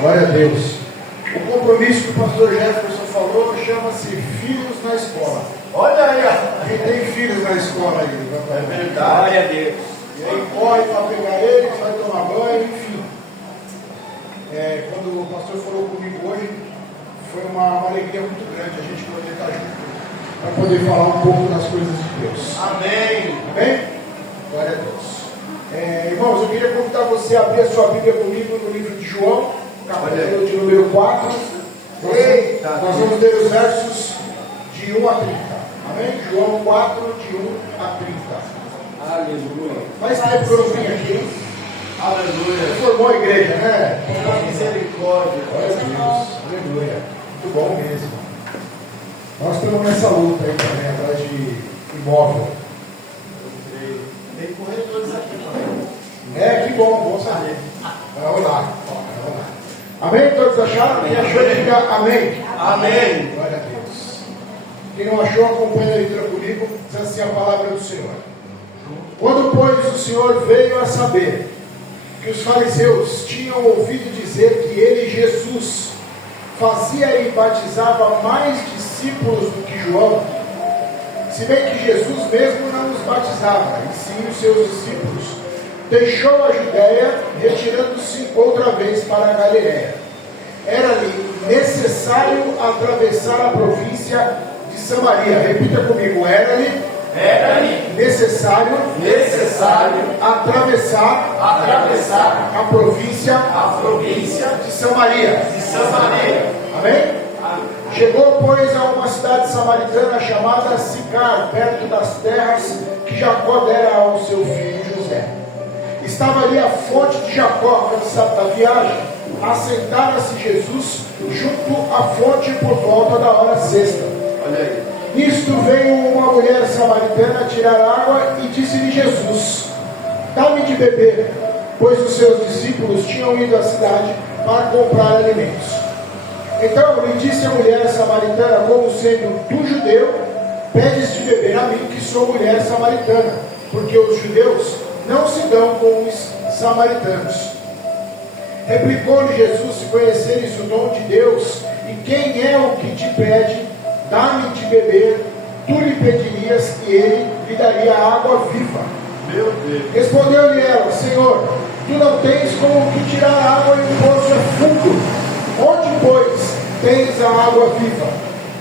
Glória a Deus. O compromisso que o pastor Jefferson falou chama-se Filhos na Escola. Olha aí, quem tem filhos na escola aí? É verdade. Glória a Deus. E aí corre para pegar eles, vai tomar banho, enfim. Quando o pastor falou comigo hoje, foi uma alegria muito grande a gente poder estar junto, para poder falar um pouco das coisas de Deus. Amém. Amém? Glória a Deus. Irmãos, eu queria convidar você a abrir a sua Bíblia comigo no livro de João, capítulo de número 4. Nós vamos ler os versos de 1 a 30. Amém? João 4, de 1 a 30. Aleluia. Faz tempo que eu não vim aqui, hein? Aleluia. Formou a igreja, né? Misericórdia. Glória a Deus. Aleluia. Muito bom mesmo. Nós estamos nessa luta aí também, atrás de imóvel. Tem corretores aqui também. Que bom saber. Vamos lá. Amém? Todos acharam? Quem achou, diga amém. Amém. Glória a Deus. Quem não achou, acompanha a leitura comigo. Diz assim a palavra do Senhor. Quando, pois, o Senhor veio a saber que os fariseus tinham ouvido dizer que ele, Jesus, fazia e batizava mais discípulos do que João, se bem que Jesus mesmo não os batizava, e sim os seus discípulos, deixou a Judéia, retirando-se outra vez para a Galiléia. Era-lhe necessário atravessar a província de Samaria. Repita comigo, era-lhe necessário atravessar a província de Samaria. Amém? Chegou, pois, a uma cidade samaritana chamada Sicar, perto das terras que Jacó dera ao seu filho José. Estava ali a fonte de Jacó, cansado da viagem. Assentara-se Jesus junto à fonte por volta da hora sexta. Olha aí. Nisto veio uma mulher samaritana tirar água e disse-lhe Jesus: dá-me de beber, pois os seus discípulos tinham ido à cidade para comprar alimentos. Então lhe disse a mulher samaritana, como sendo tu judeu, pedes de beber a mim, que sou mulher samaritana, porque os judeus não se dão com os samaritanos. Replicou-lhe Jesus: se conheceres o dom de Deus, e quem é o que te pede, dá-me de beber, tu lhe pedirias e ele lhe daria água viva. Meu Deus. Respondeu-lhe ela: Senhor, tu não tens como que tirar água e o poço é fundo. Onde, pois, tens a água viva?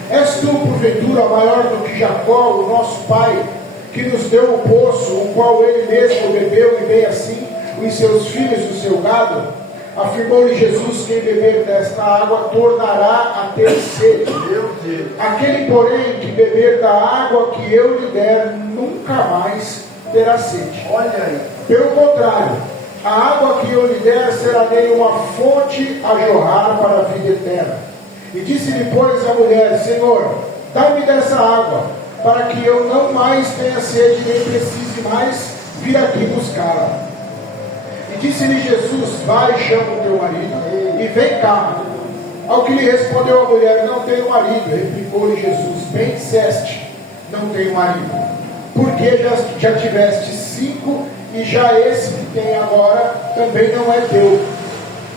És tu, porventura, maior do que Jacó, o nosso pai, que nos deu o poço, o qual ele mesmo bebeu, e bem assim os seus filhos e o seu gado? Afirmou-lhe Jesus: quem beber desta água tornará a ter sede. Meu Deus. Aquele, porém, que beber da água que eu lhe der, nunca mais terá sede. Olha aí. Pelo contrário, a água que eu lhe der será nele uma fonte a jorrar para a vida eterna. E disse-lhe, pois, a mulher: Senhor, dá-me dessa água, para que eu não mais tenha sede, nem precise mais vir aqui buscá-la. E disse-lhe Jesus: vai, chama o teu marido e vem cá. Ao que lhe respondeu a mulher: não tenho marido. Replicou-lhe Jesus: bem disseste, não tenho marido, porque já tiveste 5, e já esse que tem agora também não é teu.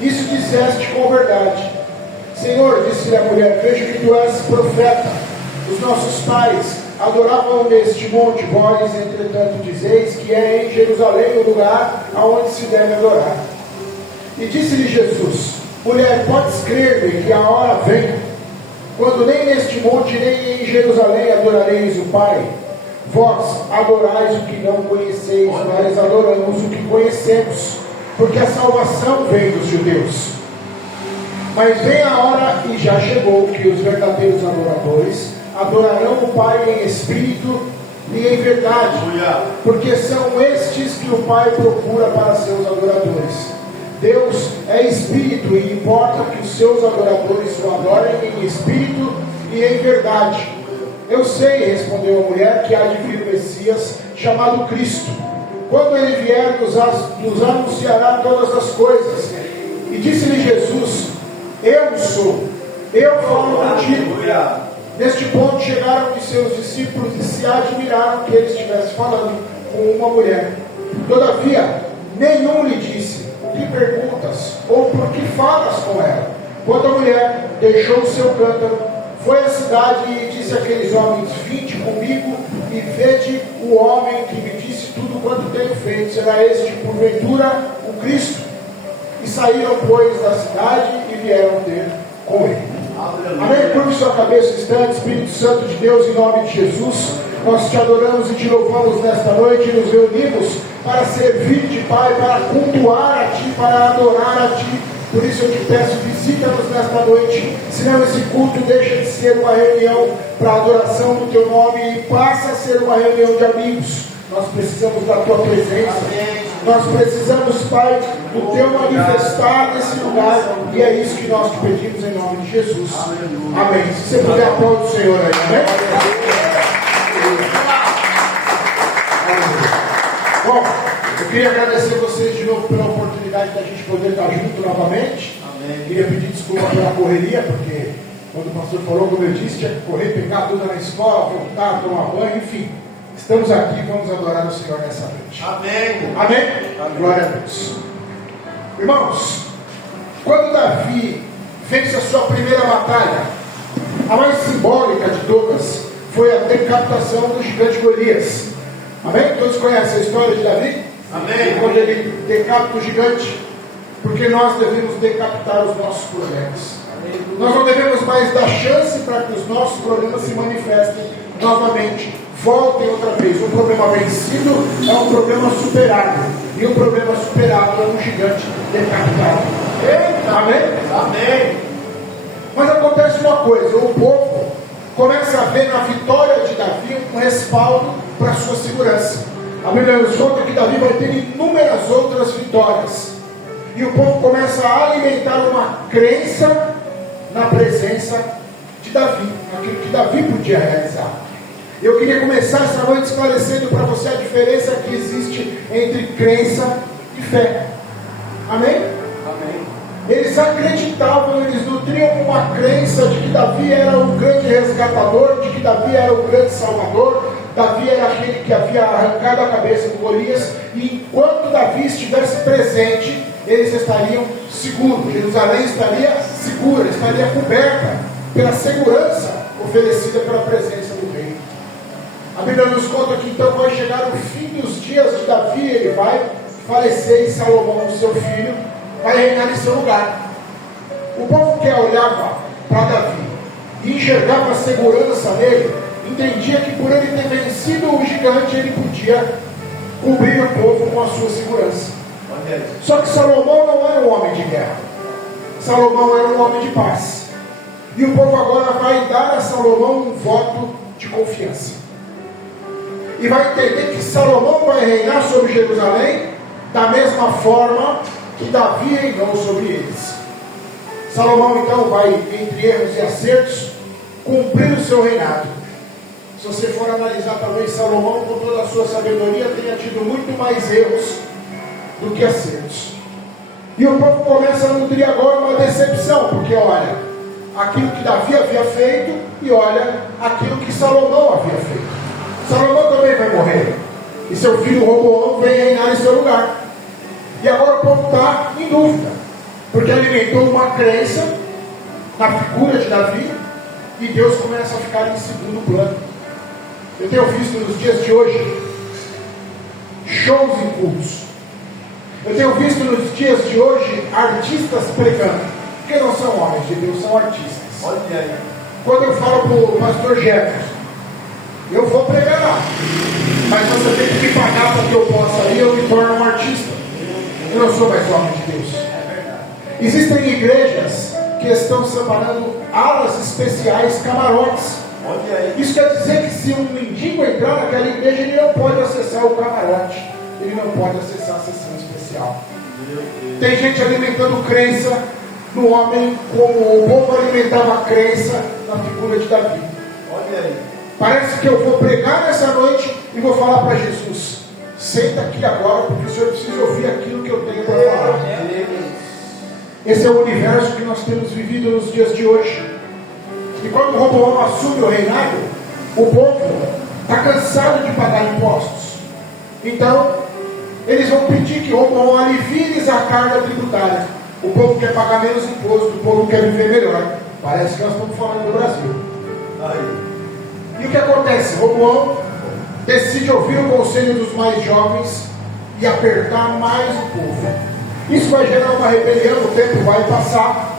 Isso disseste com verdade. Senhor, disse-lhe a mulher, vejo que tu és profeta. Os nossos pais adoravam neste monte, vós, entretanto, dizeis que é em Jerusalém o lugar aonde se deve adorar. E disse-lhe Jesus: mulher, podes crer-me que a hora vem, quando nem neste monte, nem em Jerusalém adorareis o Pai. Vós adorais o que não conheceis, nós adoramos o que conhecemos, porque a salvação vem dos judeus. Mas vem a hora, e já chegou, que os verdadeiros adoradores adorarão o Pai em espírito e em verdade, porque são estes que o Pai procura para seus adoradores. Deus é espírito, e importa que os seus adoradores o adorem em espírito e em verdade. Eu sei, respondeu a mulher, que há de vir o Messias, chamado Cristo. Quando ele vier, nos anunciará todas as coisas. E disse-lhe Jesus: eu sou, eu falo contigo. Neste ponto chegaram os seus discípulos e se admiraram que ele estivesse falando com uma mulher. Todavia, nenhum lhe disse: que perguntas? Ou por que falas com ela? Quando a mulher deixou o seu cântaro, foi à cidade e disse àqueles homens: vinde comigo e vede o homem que me disse tudo quanto tenho feito. Será este, porventura, o Cristo? E saíram, pois, da cidade e vieram ter com ele. Amém? Curve sua cabeça, instante. Espírito Santo de Deus, em nome de Jesus, nós te adoramos e te louvamos nesta noite e nos reunimos para servir-te, Pai, para cultuar a Ti, para adorar a Ti. Por isso eu te peço, visita-nos nesta noite, senão esse culto deixa de ser uma reunião para a adoração do Teu nome e passa a ser uma reunião de amigos. Nós precisamos da Tua presença. Nós precisamos, Pai, do Teu manifestar nesse lugar. E é isso que nós te pedimos em nome de Jesus. Amém. Se você puder aplaudir o Senhor aí, amém? Bom, eu queria agradecer vocês de novo pela oportunidade da gente poder estar junto novamente. Amém. Queria pedir desculpa pela correria, porque quando o pastor falou, como eu disse, tinha que correr, pegar tudo na escola, voltar, tomar banho, enfim. Estamos aqui e vamos adorar o Senhor nessa noite. Amém. Amém? Amém. Glória a Deus. Irmãos, quando Davi vence a sua primeira batalha, a mais simbólica de todas foi a decapitação do gigante Golias. Amém? Todos conhecem a história de Davi? Amém. Quando ele decapita o gigante, porque nós devemos decapitar os nossos problemas. Amém. Nós não devemos mais dar chance para que os nossos problemas se manifestem novamente, voltem outra vez. Um problema vencido é um problema superado, e um problema superado é um gigante decapitado. Amém? Amém. Mas acontece uma coisa: o povo começa a ver na vitória de Davi um respaldo para a sua segurança. A Bíblia nos conta que Davi vai ter inúmeras outras vitórias, e o povo começa a alimentar uma crença na presença de Davi, naquilo que Davi podia realizar. Eu queria começar essa noite esclarecendo para você a diferença que existe entre crença e fé. Amém? Amém. Eles acreditavam, eles nutriam uma crença de que Davi era o grande resgatador, de que Davi era o grande salvador, Davi era aquele que havia arrancado a cabeça de Golias, e enquanto Davi estivesse presente, eles estariam seguros. Jerusalém estaria segura, estaria coberta pela segurança oferecida pela presença do rei. A Bíblia nos conta que então vai chegar o fim dos dias de Davi, ele vai falecer, e Salomão, seu filho, vai reinar em seu lugar. O povo que olhava para Davi e enxergava a segurança nele, entendia que por ele ter vencido o gigante, ele podia cobrir o povo com a sua segurança. Só que Salomão não era um homem de guerra, Salomão era um homem de paz. E o povo agora vai dar a Salomão um voto de confiança, e vai entender que Salomão vai reinar sobre Jerusalém da mesma forma que Davi reinou sobre eles. Salomão então vai, entre erros e acertos, cumprir o seu reinado. Se você for analisar, talvez Salomão, com toda a sua sabedoria, tenha tido muito mais erros do que acertos. E o povo começa a nutrir agora uma decepção, porque olha aquilo que Davi havia feito e olha aquilo que Salomão havia feito. Salomão também vai morrer, e seu filho Roboão vem reinar em seu lugar. E agora o povo está em dúvida, porque alimentou uma crença na figura de Davi, e Deus começa a ficar em segundo plano. Eu tenho visto nos dias de hoje shows em cultos. Eu tenho visto nos dias de hoje artistas pregando, porque não são homens de Deus, são artistas. Olha aí. Quando eu falo para o pastor Jefferson, eu vou pregar lá, mas você tem que me pagar para que eu possa ir, eu me torno um artista. Eu não sou mais homem de Deus. Existem igrejas que estão separando alas especiais, camarotes. Isso quer dizer que se um mendigo entrar naquela igreja, ele não pode acessar o camarote, ele não pode acessar a sessão especial. Tem gente alimentando crença no homem, como o povo alimentava crença na figura de Davi. Olha aí. Parece que eu vou pregar nessa noite e vou falar para Jesus: senta aqui agora, porque o Senhor precisa ouvir aquilo que eu tenho para falar. Esse é o universo que nós temos vivido nos dias de hoje. E quando Roboão assume o reinado, o povo está cansado de pagar impostos. Então, eles vão pedir que Roboão alivie-lhes a carga tributária. O povo quer pagar menos imposto, o povo quer viver melhor. Parece que nós estamos falando do Brasil. E o que acontece? Roboão decide ouvir o conselho dos mais jovens e apertar mais o povo. Isso vai gerar uma rebelião, o tempo vai passar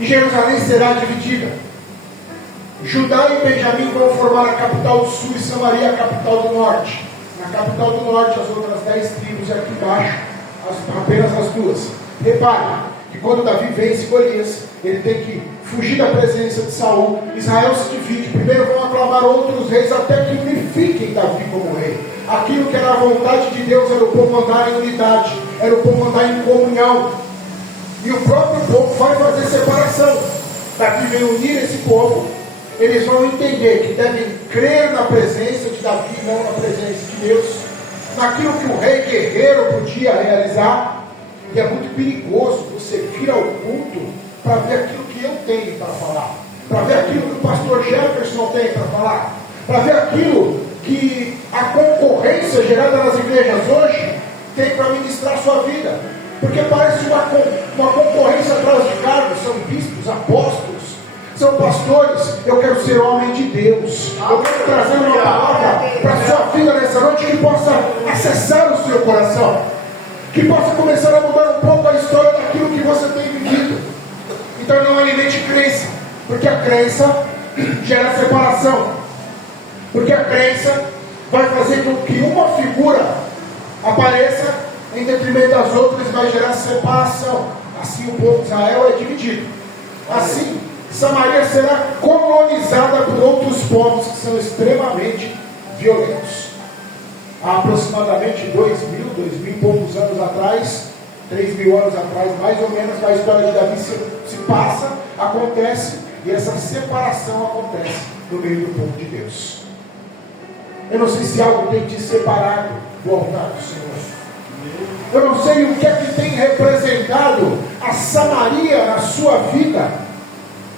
e Jerusalém será dividida. Judá e Benjamim vão formar a capital do sul e Samaria a capital do norte. Na capital do norte, as outras 10 tribos, e aqui embaixo, apenas as duas. Repare que quando Davi vence Golias, ele tem que fugir da presença de Saul. Israel se divide. Primeiro vão aclamar outros reis até que unifiquem Davi como rei. Aquilo que era a vontade de Deus era o povo andar em unidade, era o povo andar em comunhão. E o próprio povo vai fazer separação. Davi vem unir esse povo. Eles vão entender que devem crer na presença de Davi, não na presença de Deus, naquilo que o rei guerreiro podia realizar. E é muito perigoso você vir ao culto para ver aquilo que eu tenho para falar, para ver aquilo que o pastor Jefferson tem para falar, para ver aquilo que a concorrência gerada nas igrejas hoje tem para ministrar a sua vida. Porque parece uma concorrência atrás de cargos. São bispos, apóstolos, são pastores. Eu quero ser homem de Deus. Eu quero trazer uma palavra para a sua vida nessa noite que possa acessar o seu coração, que possa começar a mudar um pouco a história daquilo que você tem vivido. Então não alimente crença, porque a crença gera separação, porque a crença vai fazer com que uma figura apareça em detrimento das outras e vai gerar separação. Assim o povo de Israel é dividido. Assim Samaria será colonizada por outros povos que são extremamente violentos. Há aproximadamente 2.000 e poucos anos atrás, 3.000 anos atrás, mais ou menos, a história de Davi se passa, acontece, e essa separação acontece no meio do povo de Deus. Eu não sei se algo tem te separado do altar do Senhor. Eu não sei o que é que tem representado a Samaria na sua vida.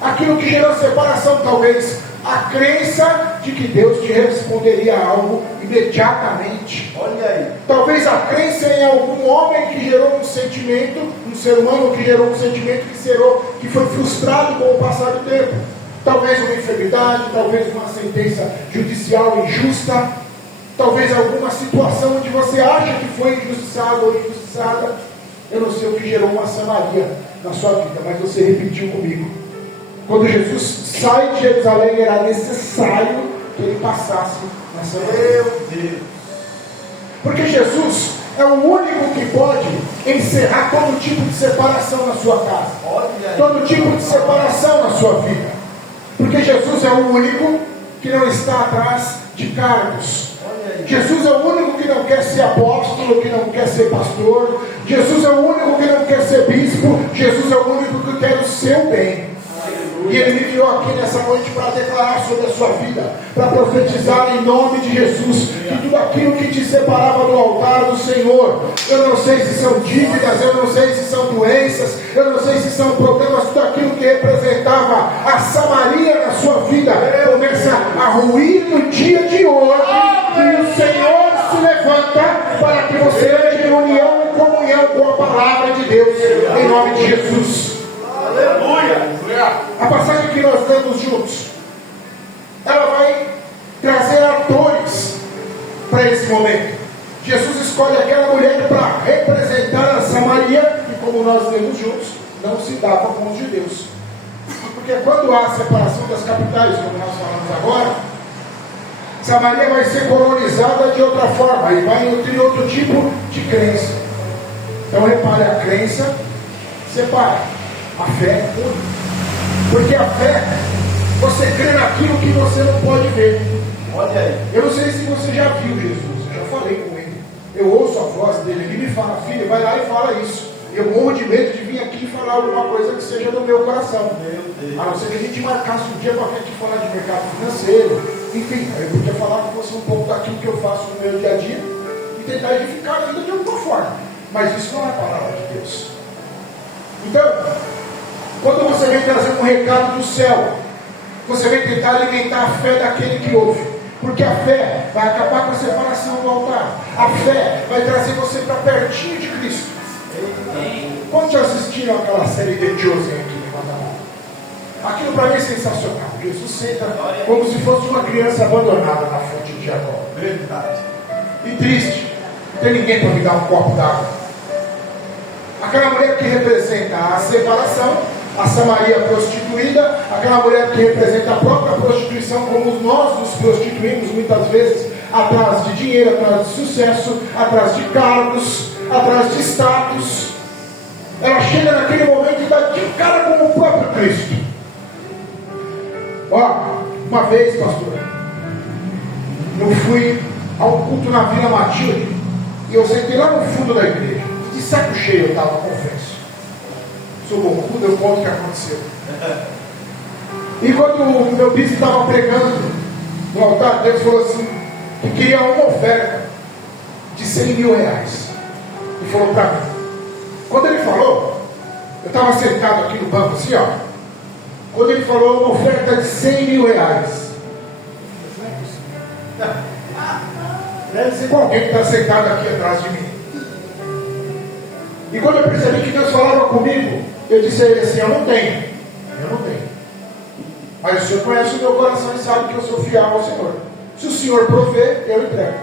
Aquilo que gerou separação, talvez a crença de que Deus te responderia algo imediatamente. Olha aí. Talvez a crença em algum homem que gerou um sentimento, um ser humano que gerou um sentimento que foi frustrado com o passar do tempo. Talvez uma enfermidade, talvez uma sentença judicial injusta, talvez alguma situação onde você acha que foi injustiçado ou injustiçada. Eu não sei o que gerou uma Samaria na sua vida, mas você repetiu comigo. Quando Jesus sai de Jerusalém, era necessário que ele passasse nessa Meu Deus. Porque Jesus é o único que pode encerrar todo tipo de separação na sua casa, todo tipo de separação na sua vida. Porque Jesus é o único que não está atrás de cargos. Jesus é o único que não quer ser apóstolo, que não quer ser pastor. Jesus é o único que não quer ser bispo. Jesus é o único que quer o seu bem. E Ele me enviou aqui nessa noite para declarar sobre a sua vida, para profetizar em nome de Jesus, que tudo aquilo que te separava do altar do Senhor, eu não sei se são dívidas, eu não sei se são doenças, eu não sei se são problemas, tudo aquilo que representava a Samaria na sua vida, começa a ruir no dia de hoje, e o Senhor se levanta para que você entre em união e comunhão com a palavra de Deus, em nome de Jesus. Aleluia! A passagem que nós lemos juntos, ela vai trazer atores para esse momento. Jesus escolhe aquela mulher para representar a Samaria, que, como nós lemos juntos, não se dava com os judeus. Porque quando há a separação das capitais, como nós falamos agora, Samaria vai ser colonizada de outra forma e vai nutrir outro tipo de crença. Então repare, a crença separa, a fé une. Porque a fé, você crê naquilo que você não pode ver. Olha aí. Eu não sei se você já viu Jesus, eu já falei com ele. Eu ouço a voz dele, ele me fala, filho, vai lá e fala isso. Eu morro de medo de vir aqui e falar alguma coisa que seja do meu coração. Meu Deus. A não ser que a gente marcasse um dia para a gente falar de mercado financeiro. Enfim, eu podia falar que fosse um pouco daquilo que eu faço no meu dia a dia e tentar edificar a vida de alguma forma. Mas isso não é a palavra de Deus. Então, quando você vem trazer um recado do céu, você vem tentar alimentar a fé daquele que ouve. Porque a fé vai acabar com a separação do altar. A fé vai trazer você para pertinho de Cristo. Quantos assistiram aquela série de José aqui? Levanta a mão. Aquilo para mim é sensacional. Jesus senta como se fosse uma criança abandonada na fonte de Jacó. Verdade. E triste. Não tem ninguém para me dar um copo d'água. Aquela mulher que representa a separação, a Samaria prostituída, aquela mulher que representa a própria prostituição, como nós nos prostituímos muitas vezes, atrás de dinheiro, atrás de sucesso, atrás de cargos, atrás de status. Ela chega naquele momento e dá de cara com o próprio Cristo. Ó, uma vez, pastor, eu fui ao culto na Vila Matilde e eu sentei lá no fundo da igreja. De saco cheio eu estava, confesso. Sou bocudo, eu conto o que aconteceu. E quando o meu bispo estava pregando no altar, Deus falou assim, que queria uma oferta de 100 mil reais. E falou para mim. Quando ele falou, eu estava sentado aqui no banco assim, ó. Quando ele falou uma oferta de 100 mil reais. Deve ser com alguém que está sentado aqui atrás de mim. E quando eu percebi que Deus falava comigo, eu disse a ele assim, eu não tenho. Mas o Senhor conhece o meu coração e sabe que eu sou fiel ao Senhor. Se o Senhor prover, eu entrego.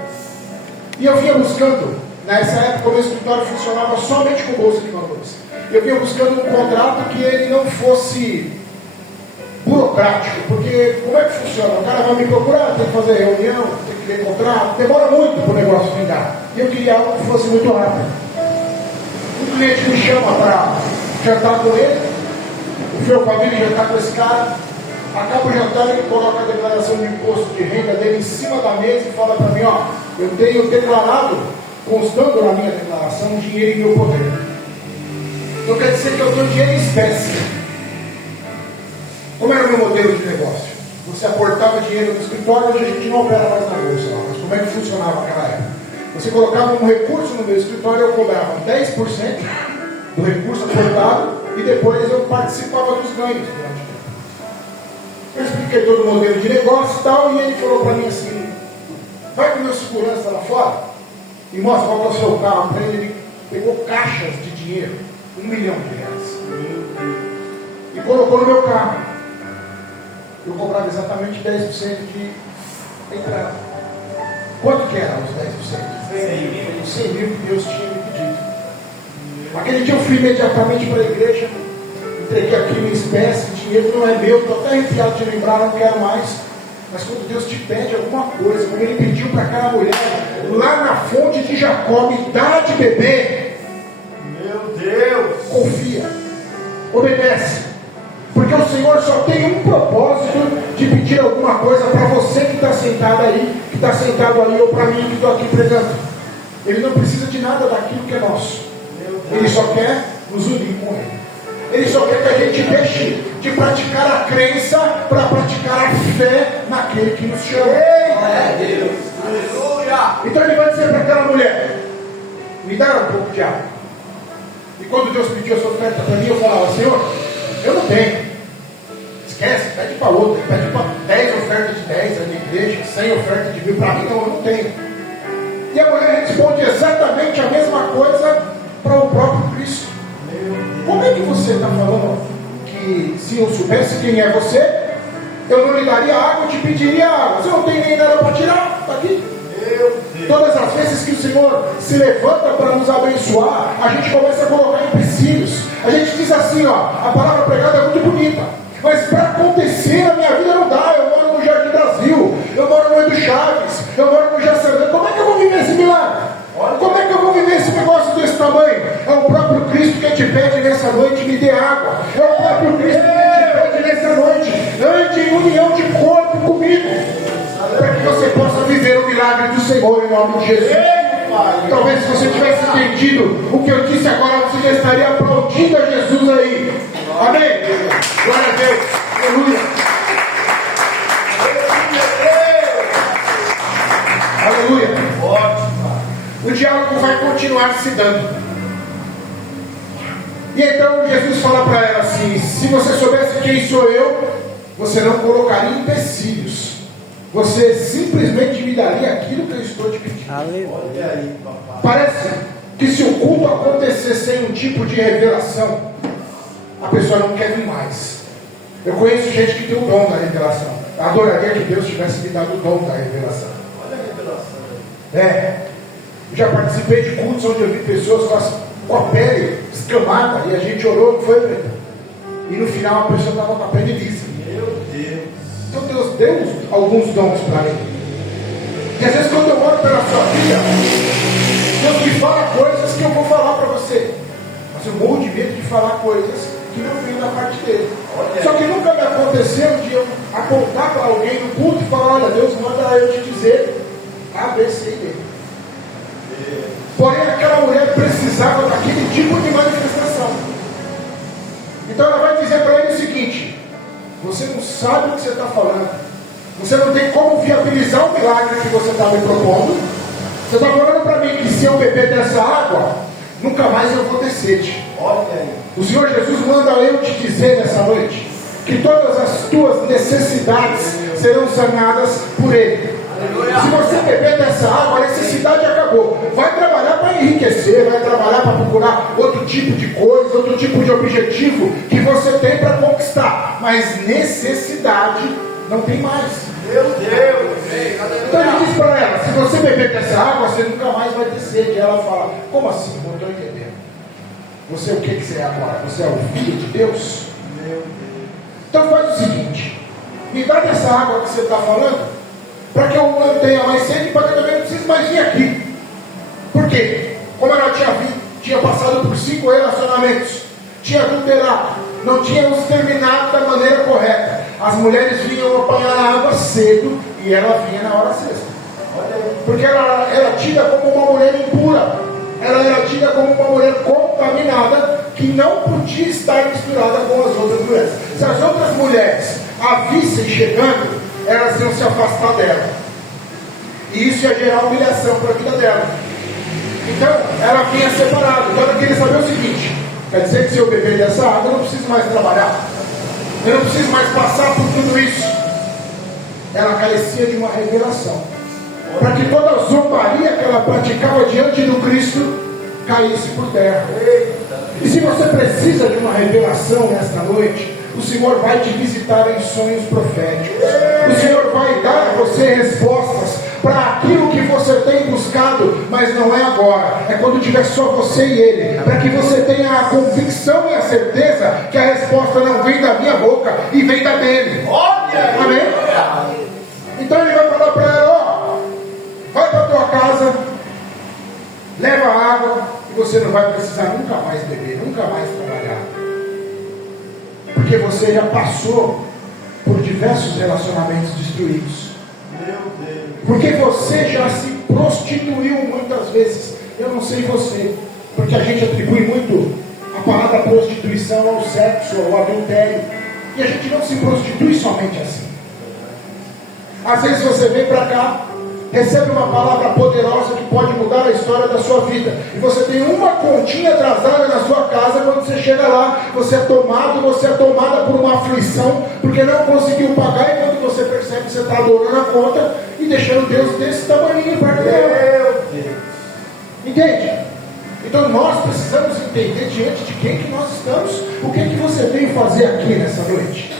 E eu vinha buscando, nessa época o meu escritório funcionava somente com bolsa de valores. Eu vinha buscando um contrato que ele não fosse burocrático, porque como é que funciona? O cara vai me procurar, tem que fazer reunião, tem que ver contrato, demora muito para o negócio vingar. E eu queria algo que fosse muito rápido. O cliente me chama para jantar com ele, o meu família jantar com esse cara, acaba o jantar, ele coloca a declaração de imposto de renda dele em cima da mesa e fala para mim, ó, eu tenho declarado, constando na minha declaração, dinheiro em meu poder. Então quer dizer que eu tenho dinheiro em espécie. Como era o meu modelo de negócio? Você aportava dinheiro no escritório, hoje a gente não opera mais na bolsa lá, mas como é que funcionava naquela época? Você colocava um recurso no meu escritório, eu cobrava 10% do recurso aportado e depois eu participava dos ganhos durante o tempo. Eu expliquei todo o modelo de negócio e tal, e ele falou para mim assim, vai com o meu segurança lá fora e mostra qual é o seu carro. Para ele pegou caixas de dinheiro, R$1 milhão. E colocou no meu carro. Eu cobrava exatamente 10% de entrada. Quanto que era os 10%? 100 mil que Deus tinha me pedido. Aquele dia eu fui imediatamente para a igreja, entreguei aquilo em espécie, dinheiro não é meu, estou até arrepiado de lembrar, não quero mais. Mas quando Deus te pede alguma coisa, como Ele pediu para aquela mulher, lá na fonte de Jacó, me dá de beber. Meu Deus! Confia, obedece. Porque o Senhor só tem um propósito de pedir alguma coisa para você que está sentado aí, que está sentado aí, ou para mim que estou aqui pregando. Ele não precisa de nada daquilo que é nosso. Ele só quer nos unir com Ele. Ele só quer que a gente deixe de praticar a crença para praticar a fé naquele que nos chama. Deus! Aleluia! Então ele vai dizer para aquela mulher, me dá um pouco de água. E quando Deus pediu essa oferta para mim, eu falava, Senhor, eu não tenho. Esquece, pede para outra, pede para 10 ofertas de 10 na igreja, 100 ofertas de 1000, para mim não, eu não tenho. E a mulher responde exatamente a mesma coisa para o próprio Cristo. Como é que você está falando que se eu soubesse quem é você, eu não lhe daria água, eu te pediria água? Você não tem nem nada para tirar, está aqui. Todas as vezes que o Senhor se levanta para nos abençoar, a gente começa a colocar empecilhos. A gente diz assim, ó, a palavra pregada é muito bonita, mas para acontecer na minha vida não dá. Eu moro no Jardim Brasil, eu moro no Edu Chaves, eu moro no Jaçanã. Como é que eu vou viver esse milagre? Como é que eu vou viver esse negócio desse tamanho? É o próprio Cristo que te pede nessa noite, me dê água. É o próprio Cristo que te pede nessa noite, ande em união de corpo comigo, para que você possa viver o milagre do Senhor em nome de Jesus. Talvez se você tivesse entendido o que eu disse agora, você já estaria aplaudindo a Jesus aí. Amém? Glória a Deus. Aleluia. Aleluia. O diálogo vai continuar se dando. E então Jesus fala para ela assim: se você soubesse quem sou eu, você não colocaria empecilhos você simplesmente me daria aquilo que eu estou te pedindo. Olha aí, papai. Parece que se o culto acontecer sem um tipo de revelação, a pessoa não quer vir mais. Eu conheço gente que tem o dom da revelação. Eu adoraria que Deus tivesse me dado o dom da revelação. Olha a revelação aí. Eu já participei de cultos onde eu vi pessoas com a pele escamada e a gente orou, não foi, Brenda? E no final a pessoa estava com a pele lisa. Meu Deus. Então Deus deu alguns dons para mim. E às vezes quando eu oro pela sua vida, Deus me fala coisas que eu vou falar para você. Mas eu morro de medo de falar coisas que não vêm da parte dele. Só que nunca me aconteceu de eu apontar para alguém no culto e falar: olha, Deus manda eu te dizer A, B, C e D. Porém, aquela mulher precisava daquele tipo de manifestação. Então ela vai dizer para ele o seguinte: você não sabe o que você está falando. Você não tem como viabilizar o milagre que você está me propondo. Você está falando para mim que se eu beber dessa água, nunca mais eu vou ter sede. Olha aí. O Senhor Jesus manda eu te dizer nessa noite que todas as tuas necessidades serão sanadas por Ele. Se você beber dessa água, a necessidade acabou. Vai trabalhar para enriquecer, vai trabalhar para procurar outro tipo de coisa, outro tipo de objetivo que você tem para conquistar. Mas necessidade não tem mais. Meu Deus. Então ele diz para ela: se você beber dessa água, você nunca mais vai ter sede. E ela fala: como assim? Não estou entendendo. Você, o que você é agora? Você é o filho de Deus? Meu Deus. Então faz o seguinte: me dá dessa água que você está falando, para que eu não tenha mais sede, para que eu também não precise mais vir aqui. Por quê? Como ela tinha passado por 5 relacionamentos, tinha adulterado, não tínhamos terminado da maneira correta. As mulheres vinham apanhar a água cedo e ela vinha na hora sexta. Porque ela era tida como uma mulher impura. Ela era tida como uma mulher contaminada, que não podia estar misturada com as outras mulheres. Se as outras mulheres a vissem chegando, elas iam se afastar dela. E isso ia gerar humilhação para a vida dela. Então, ela vinha separada. Então, ela queria saber o seguinte: quer dizer que se eu beber dessa água, eu não preciso mais trabalhar. Eu não preciso mais passar por tudo isso. Ela carecia de uma revelação, para que toda a zombaria que ela praticava diante do Cristo caísse por terra. E se você precisa de uma revelação nesta noite, o Senhor vai te visitar em sonhos proféticos. O Senhor vai dar a você respostas para aquilo que você tem buscado, mas não é agora. É quando tiver só você e Ele, para que você tenha a convicção e a certeza que a resposta não vem da minha boca e vem da dele. Amém? Então Ele vai falar para ela: vai para a tua casa, leva água, e você não vai precisar nunca mais beber, nunca mais trabalhar. Porque você já passou por diversos relacionamentos destruídos. Meu Deus. Porque você já se prostituiu muitas vezes. Eu não sei você, porque a gente atribui muito a palavra prostituição ao sexo, ao adultério. E a gente não se prostitui somente assim. Às vezes você vem para cá, recebe uma palavra poderosa que pode mudar a história da sua vida, e você tem uma continha atrasada na sua casa. Quando você chega lá, você é tomada por uma aflição, porque não conseguiu pagar, e quando você percebe, você está adorando a conta e deixando Deus desse tamanho para dela. Entende? Então nós precisamos entender diante de quem que nós estamos. O que você veio fazer aqui nessa noite?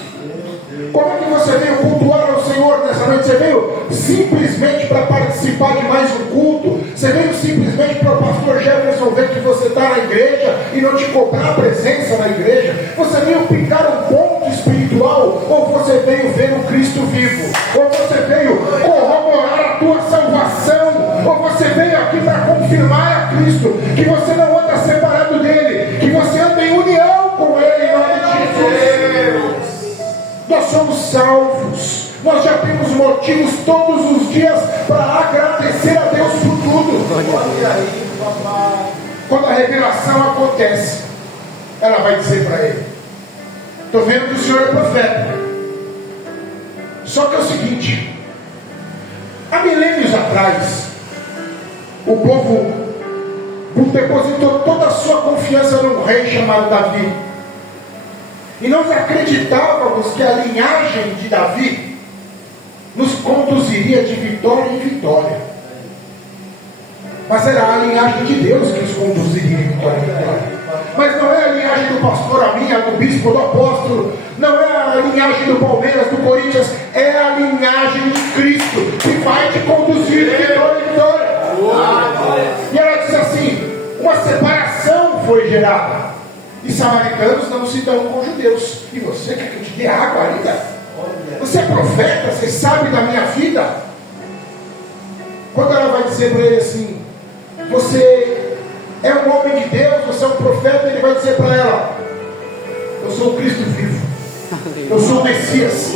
Como é que você veio cultuar ao Senhor nessa noite? Você veio simplesmente para participar de mais um culto? Você veio simplesmente para o pastor Jefferson ver que você está na igreja e não te cobrar a presença na igreja? Você veio pintar um ponto espiritual? Ou você veio ver o Cristo vivo? Ou você veio corroborar a tua salvação? Ou você veio aqui para confirmar a Cristo que você não anda separado dele, que você anda em união com ele em nome de Jesus? Nós somos salvos. Nós já temos motivos todos os dias para agradecer a Deus por tudo. Olha aí, papai. Quando a revelação acontece, ela vai dizer para ele: estou vendo que o senhor é profeta. Só que é o seguinte: há milênios atrás, o povo depositou toda a sua confiança num rei chamado Davi. E nós acreditávamos que a linhagem de Davi nos conduziria de vitória em vitória. Mas era a linhagem de Deus que os conduziria de vitória em vitória. Mas não é a linhagem do pastor, a minha, do bispo, do apóstolo. Não é a linhagem do Palmeiras, do Corinthians. É a linhagem de Cristo que vai te conduzir de vitória em vitória. E ela diz assim: uma separação foi gerada. E samaritanos não se dão com judeus. E você quer que eu te dê água ainda? Você é profeta, você sabe da minha vida. Quando ela vai dizer para ele assim: você é um homem de Deus, você é um profeta, ele vai dizer para ela: eu sou o Cristo vivo, eu sou o Messias.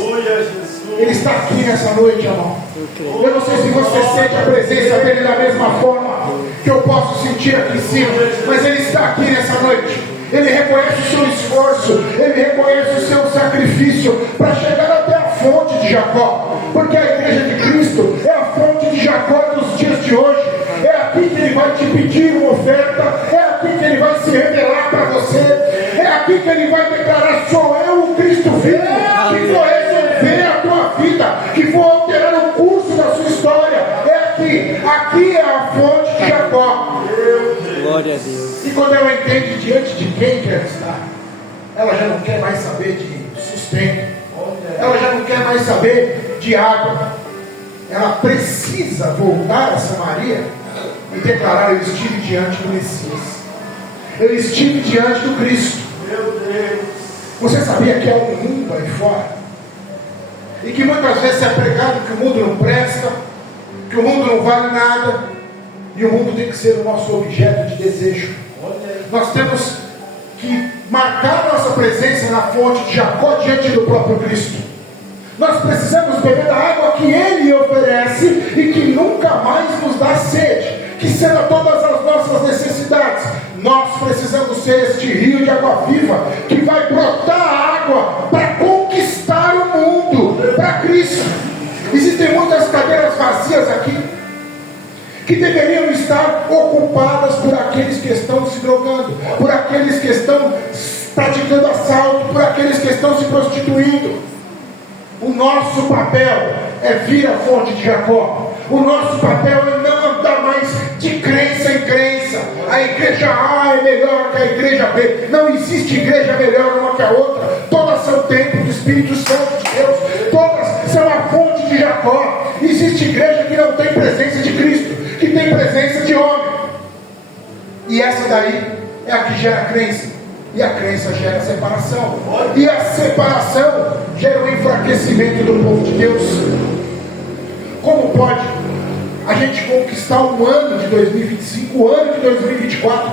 Ele está aqui nessa noite, irmão. Eu não sei se você sente a presença dele da mesma forma que eu posso sentir aqui em cima, mas ele está aqui nessa noite. Ele reconhece o seu esforço, ele reconhece o seu sacrifício para chegar até a fonte de Jacó, porque a igreja de Cristo é a fonte de Jacó dos dias de hoje. É aqui que ele vai te pedir uma oferta, é aqui que ele vai se revelar para você, é aqui que ele vai declarar: sou eu o Cristo vivo, que vou resolver a tua vida, que vou alterar o curso da sua história. É aqui é a fonte de Jacó. Glória a Deus. E quando ela entende diante de quem quer estar, ela já não quer mais saber de sustento, ela já não quer mais saber de água. Ela precisa voltar a Samaria e declarar: eu estive diante do Messias, eu estive diante do Cristo. Meu Deus. Você sabia que há um mundo aí fora, e que muitas vezes é pregado que o mundo não presta, que o mundo não vale nada, e o mundo tem que ser o nosso objeto de desejo. Nós temos que marcar nossa presença na fonte de Jacó diante do próprio Cristo. Nós precisamos beber da água que Ele oferece e que nunca mais nos dá sede, que será todas as nossas necessidades. Nós precisamos ser este rio de água viva que vai brotar água para conquistar o mundo para Cristo. Existem muitas cadeiras vazias aqui que deveriam estar ocupadas por aqueles que estão se drogando, por aqueles que estão praticando assalto, por aqueles que estão se prostituindo. O nosso papel é vir à fonte de Jacó. O nosso papel é não andar mais de crença em crença. A igreja A é melhor que a igreja B. Não existe igreja melhor uma que a outra. Todas são templo do Espírito Santo de Deus. Todas são a fonte de Jacó. Existe igreja que não tem presença de Cristo, que tem presença de homem. E essa daí é a que gera crença. E a crença gera separação. E a separação gera o enfraquecimento do povo de Deus. Como pode a gente conquistar um ano de 2025, o ano de 2024,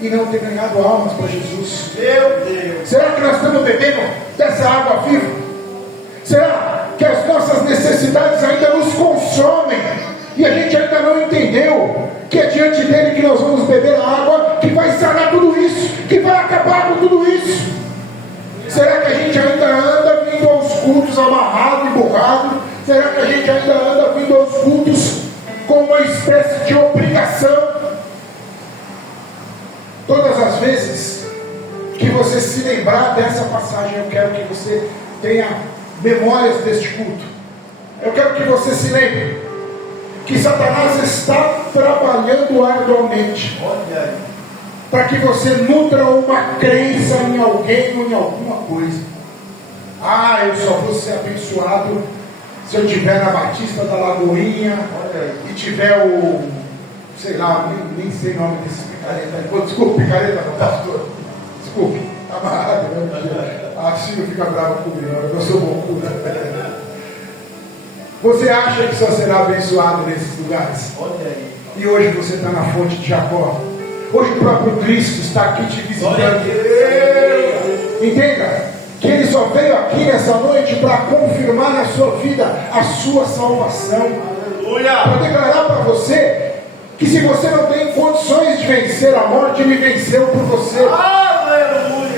e não ter ganhado almas para Jesus? Meu Deus. Será que nós estamos bebendo dessa água viva? Será que as nossas necessidades ainda nos consomem e a gente ainda não entendeu que é diante dele que nós vamos beber a água que vai sanar tudo isso, que vai acabar com tudo isso? Será que a gente ainda anda vindo aos cultos amarrado e borrado? Será que a gente ainda anda vindo aos cultos com uma espécie de obrigação? Todas as vezes que você se lembrar dessa passagem, eu quero que você tenha memórias deste culto. Eu quero que você se lembre que Satanás está trabalhando arduamente para que você nutra uma crença em alguém ou em alguma coisa. Ah, eu só vou ser abençoado se eu estiver na Batista da Lagoinha e tiver o, sei lá, nem sei o nome desse picareta. Desculpe, picareta não, pastor. Desculpe, amarrado, né? A Silvia fica brava comigo, eu sou bom. Você acha que só será abençoado nesses lugares? E hoje você está na fonte de Jacó. Hoje o próprio Cristo está aqui te visitando. Entenda que Ele só veio aqui nessa noite para confirmar na sua vida a sua salvação. Para declarar para você que se você não tem condições de vencer a morte, Ele venceu por você.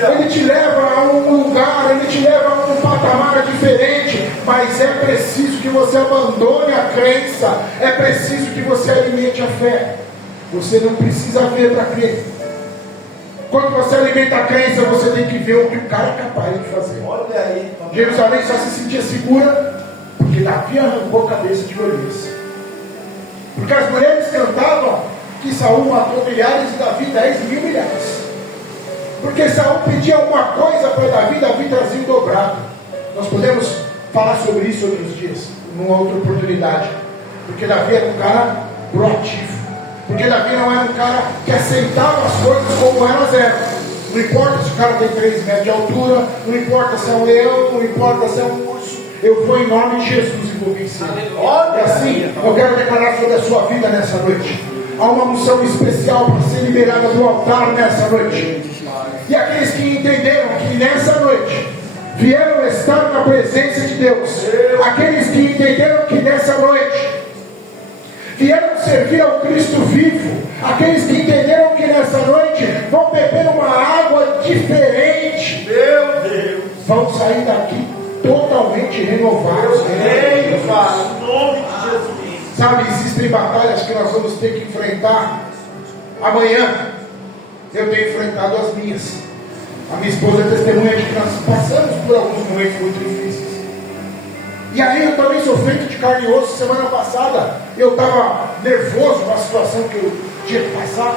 Ele te leva a um lugar, Ele te leva a um patamar diferente, mas é preciso que você abandone a crença, é preciso que você alimente a fé. Você não precisa ver para crer. Quando você alimenta a crença, você tem que ver o que o cara é capaz de fazer. Jerusalém só se sentia segura porque Porque Davi arrancou a cabeça de Golias. Porque as mulheres cantavam que Saul matou milhares e Davi 10.000 milhares. Porque Saul pedia alguma coisa para Davi, Davi trazia em dobrado. Nós podemos falar sobre isso outros dias, numa outra oportunidade. Porque Davi era um cara proativo. Porque Davi não era um cara que aceitava as coisas como elas eram. Não importa se o cara tem 3 metros de altura, não importa se é um leão, não importa se é um urso. Eu vou em nome de Jesus e vou vencer. Olha assim, eu quero declarar sobre a sua vida nessa noite. Há uma unção especial para ser liberada do altar nessa noite. E aqueles que entenderam que nessa noite vieram estar na presença de Deus, aqueles que entenderam que nessa noite vieram servir ao Cristo vivo, aqueles que entenderam que nessa noite vão beber uma água diferente, Meu Deus, vão sair daqui totalmente renovados. em nome de Jesus. Sabe, existem batalhas que nós vamos ter que enfrentar. Amanhã eu tenho enfrentado as minhas. A minha esposa é testemunha de que nós passamos por alguns momentos muito difíceis. E aí eu também sou feito de carne e osso. Semana passada eu estava nervoso com a situação que eu tinha que passar.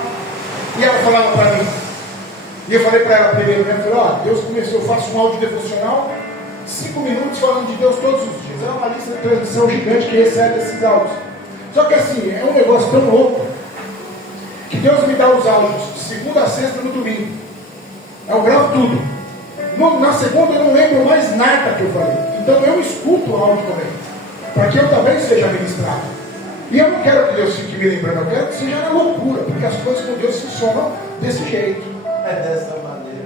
E ela falava para mim. E eu falei para ela primeiro, né? Eu falei, Deus começou, eu faço um áudio devocional, 5 minutos falando de Deus todos os dias. É uma lista de transmissão gigante que recebe esses áudios. Só que assim, é um negócio tão louco que Deus me dá os áudios de segunda a sexta no domingo. Eu gravo tudo. Na segunda eu não lembro mais nada que eu falei. Então eu escuto o áudio também, para que eu também seja ministrado. E eu não quero que Deus fique me lembrando, eu quero que seja na loucura, porque as coisas com Deus funcionam desse jeito. É dessa maneira.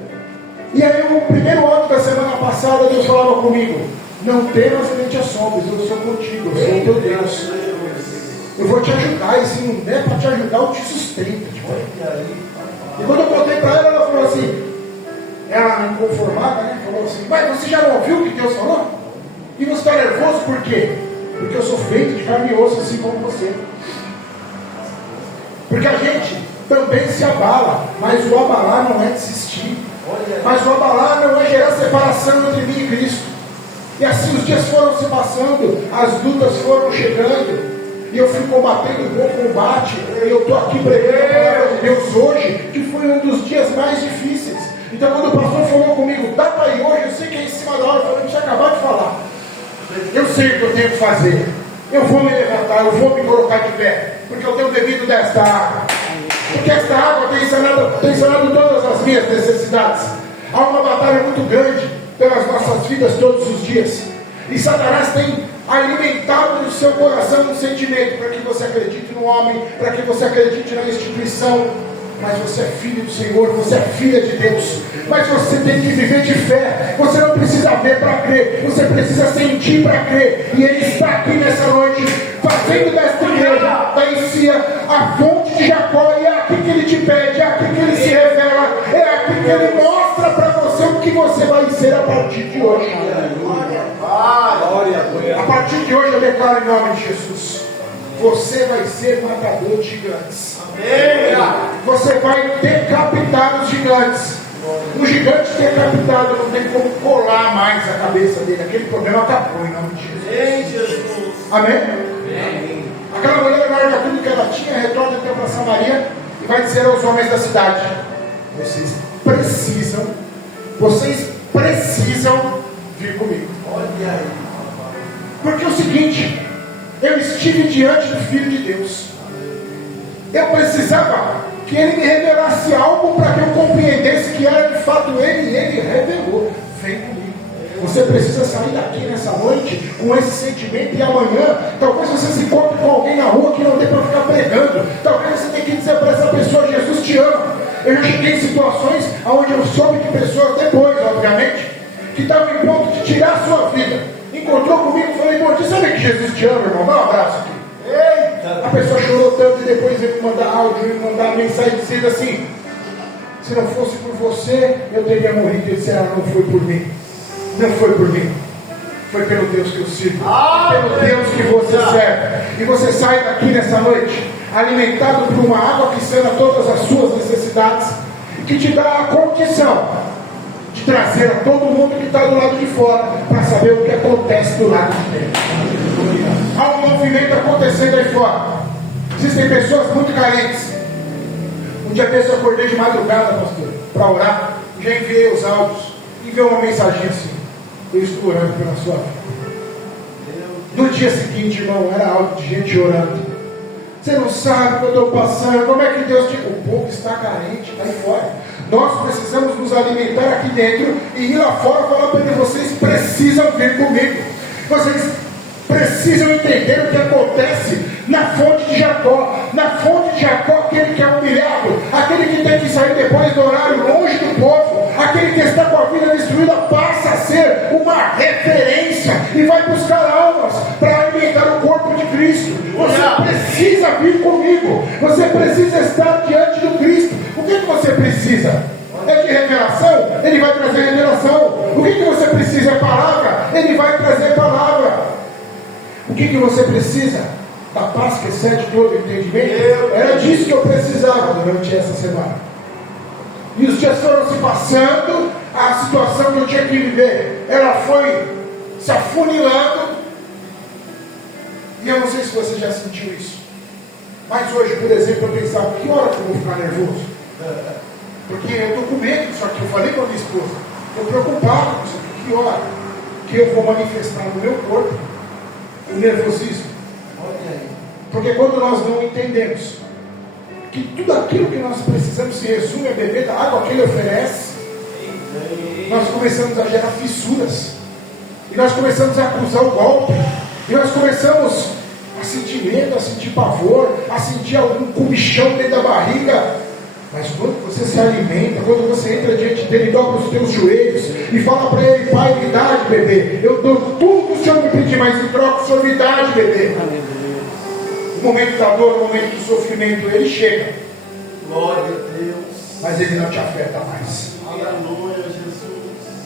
E aí o primeiro áudio da semana passada, Deus falava comigo: não temas nem te assombres, eu sou contigo, eu sou o teu Deus. Eu vou te ajudar, e se não der para te ajudar, eu te sustento. E quando eu contei para ela, ela falou assim, ela inconformada, né? Falou assim, mas você já não ouviu o que Deus falou? E você está nervoso por quê? Porque eu sou feito de carne e osso assim como você. Porque a gente também se abala, mas o abalar não é desistir. Mas o abalar não é gerar separação entre mim e Cristo. E assim os dias foram se passando, as lutas foram chegando, e eu fui combatendo o bom combate. E eu estou aqui pregando a palavra de Deus hoje, que foi um dos dias mais difíceis. Então quando o pastor falou comigo, dá para ir hoje, eu sei que é em cima da hora, eu falei, deixa eu acabar de falar. Eu sei o que eu tenho que fazer. Eu vou me levantar, eu vou me colocar de pé, porque eu tenho bebido desta água. Porque esta água tem sanado todas as minhas necessidades. Há uma batalha muito grande pelas nossas vidas todos os dias. E Satanás tem alimentado no seu coração um sentimento para que você acredite no homem, para que você acredite na instituição. Mas você é filho do Senhor, você é filha de Deus. Mas você tem que viver de fé. Você não precisa ver para crer, você precisa sentir para crer. E Ele está aqui nessa noite, fazendo desta igreja da Encia a fonte de Jacó. E é aqui que Ele te pede, é aqui que Ele se revela, é aqui que Ele mostra para você o que você vai ser a partir de hoje. A partir de hoje eu declaro em nome de Jesus: você vai ser matador de gigantes. Você vai decapitar os gigantes. O gigante decapitado não tem como colar mais a cabeça dele. Aquele problema acabou em nome de Jesus. Amém? Amém. Aquela mulher larga tudo que ela tinha, retorna então para Samaria e vai dizer aos homens da cidade: vocês precisam vir comigo. Olha aí. Porque é o seguinte, eu estive diante do Filho de Deus. Eu precisava que Ele me revelasse algo para que eu compreendesse que era de fato Ele, e Ele revelou. Vem comigo. Você precisa sair daqui nessa noite com esse sentimento, e amanhã talvez você se encontre com alguém na rua que não dê para ficar pregando. Talvez você tenha que dizer para essa pessoa: Jesus te ama. Eu já cheguei em situações onde eu soube que pessoas, depois obviamente, que estavam em ponto de tirar a sua vida, encontrou comigo e falei: você sabe que Jesus te ama, irmão? Dá um abraço aqui. A pessoa chorou tanto e depois veio me mandar áudio, me mandar mensagem dizendo assim: se não fosse por você, eu teria morrido. Eu disse: não foi por mim. Não foi por mim. Foi pelo Deus que eu sirvo. Pelo Deus que você serve. E você sai daqui nessa noite alimentado por uma água que sana todas as suas necessidades, e que te dá a condição de trazer a todo mundo que está do lado de fora para saber o que acontece do lado de dentro. Há um movimento acontecendo aí fora. Existem pessoas muito carentes. Um dia desse eu acordei de madrugada, pastor, para orar. Já enviei os áudios. Enviei uma mensagem assim: eu estou orando pela sua vida. No dia seguinte, irmão, era áudio de gente orando. Você não sabe o que eu estou passando. Como é que Deus te... O povo está carente, está aí fora. Nós precisamos nos alimentar aqui dentro e ir lá fora falar para ele: vocês precisam vir comigo. Vocês precisam entender o que acontece na fonte de Jacó. Na fonte de Jacó, aquele que é humilhado, aquele que tem que sair depois do horário longe do povo, aquele que está com a vida destruída, passa a ser uma referência e vai buscar almas para alimentar o corpo de Cristo. Você precisa vir comigo. Você precisa estar diante do Cristo. O que você precisa? É de revelação? Ele vai trazer revelação. O que você precisa? É palavra? Ele vai trazer palavra. O que você precisa? Da paz que excede todo entendimento. Era disso que eu precisava durante essa semana. E os dias foram se passando. A situação que eu tinha que viver, ela foi se afunilando. E eu não sei se você já sentiu isso, mas hoje, por exemplo, eu pensava: que hora que eu vou ficar nervoso? Porque eu estou com medo disso aqui. Eu falei para a minha esposa: estou preocupado com isso aqui. Que hora que eu vou manifestar no meu corpo o nervosismo? Porque quando nós não entendemos que tudo aquilo que nós precisamos se resume a beber da água que Ele oferece, nós começamos a gerar fissuras, e nós começamos a acusar o golpe, e nós começamos a sentir medo, a sentir pavor, a sentir algum comichão dentro da barriga. Mas quando você se alimenta, quando você entra diante dele, dobra os teus joelhos e fala para ele: Pai, me dá de beber. Eu dou tudo que o Senhor me pedir, mas em troca o Senhor me dá de beber. O momento da dor, o momento do sofrimento, ele chega. Glória a Deus. Mas ele não te afeta mais. Aleluia, Jesus.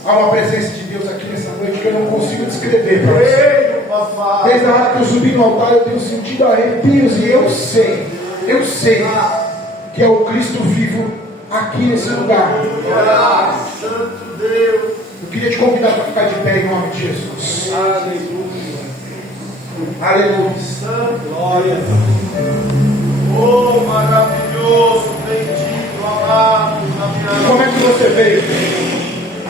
Há uma presença de Deus aqui nessa noite que eu não consigo descrever para você. Desde a hora que eu subi no altar, eu tenho sentido arrepios. E eu sei que é o Cristo vivo aqui nesse lugar. Santo Deus. Eu queria te convidar para ficar de pé em nome de Jesus. Aleluia. Aleluia. Santo, glória a Deus. Oh, maravilhoso, bendito, amado, amado. Como é que você veio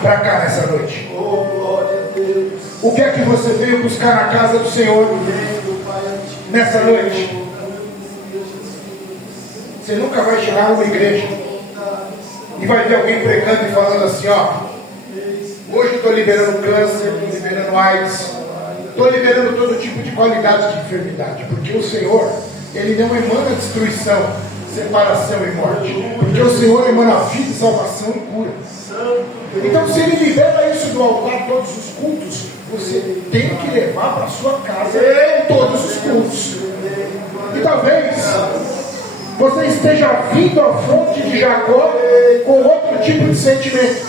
para cá nessa noite? Oh, glória a Deus. O que é que você veio buscar na casa do Senhor nessa noite? Você nunca vai chegar numa igreja e vai ver alguém pregando e falando assim: ó, hoje eu estou liberando câncer, estou liberando AIDS, estou liberando todo tipo de qualidade de enfermidade, porque o Senhor, Ele não emana destruição, separação e morte, porque o Senhor emana vida, salvação e cura. Então, se Ele libera isso do altar todos os cultos, você tem que levar para a sua casa todos os cultos. E talvez você esteja vindo à fonte de Jacó com outro tipo de sentimento.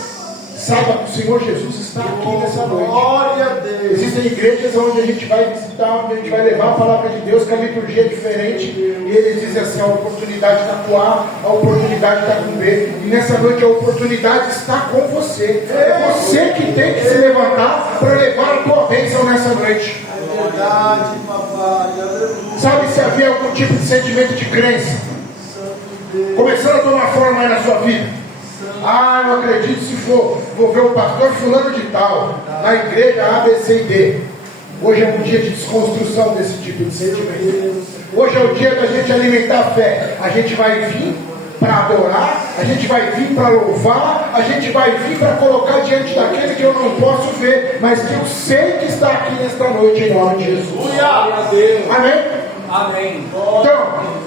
Saiba que o Senhor Jesus está aqui nessa noite. Glória a Deus. Existem igrejas onde a gente vai visitar, onde a gente vai levar a palavra de Deus, que a liturgia é diferente, e ele diz assim: a oportunidade está com A, a oportunidade está com B, e nessa noite a oportunidade está com você. É você que tem que se levantar para levar a tua bênção nessa noite. É verdade, papai. Aleluia. Sabe se havia algum tipo de sentimento de crença começando a tomar forma aí na sua vida? Ah, eu acredito se for, vou ver o pastor fulano de tal, na igreja A, B, C e D. Hoje é um dia de desconstrução desse tipo de sentimento. Hoje é o dia da gente alimentar a fé. A gente vai vir para adorar, a gente vai vir para louvar, a gente vai vir para colocar diante daquele que eu não posso ver, mas que eu sei que está aqui nesta noite em nome de Jesus. Glória a Deus. Amém? Amém. Então,